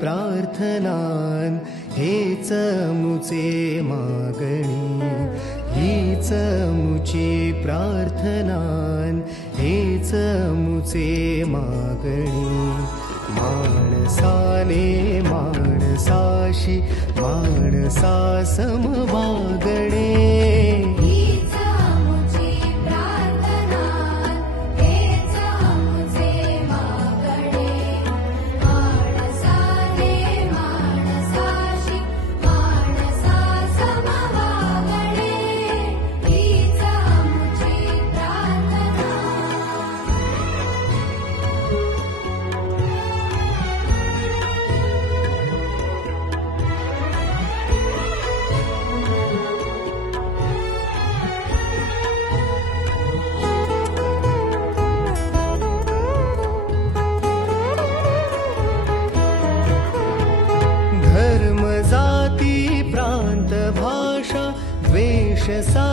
प्रार्थनान हेच मुचे मागणी, हीच मुची प्रार्थनान हेच मुचे मागणी. माणसाने माणसाशी माणसा सम वागणे, हीच मुची प्रार्थना हेच मुचे मागणे. माणसाने माणसाशी माणसा सम वागणे, हीच मुची प्रार्थना. धर्म जाती प्रांत भाषा द्वेष सा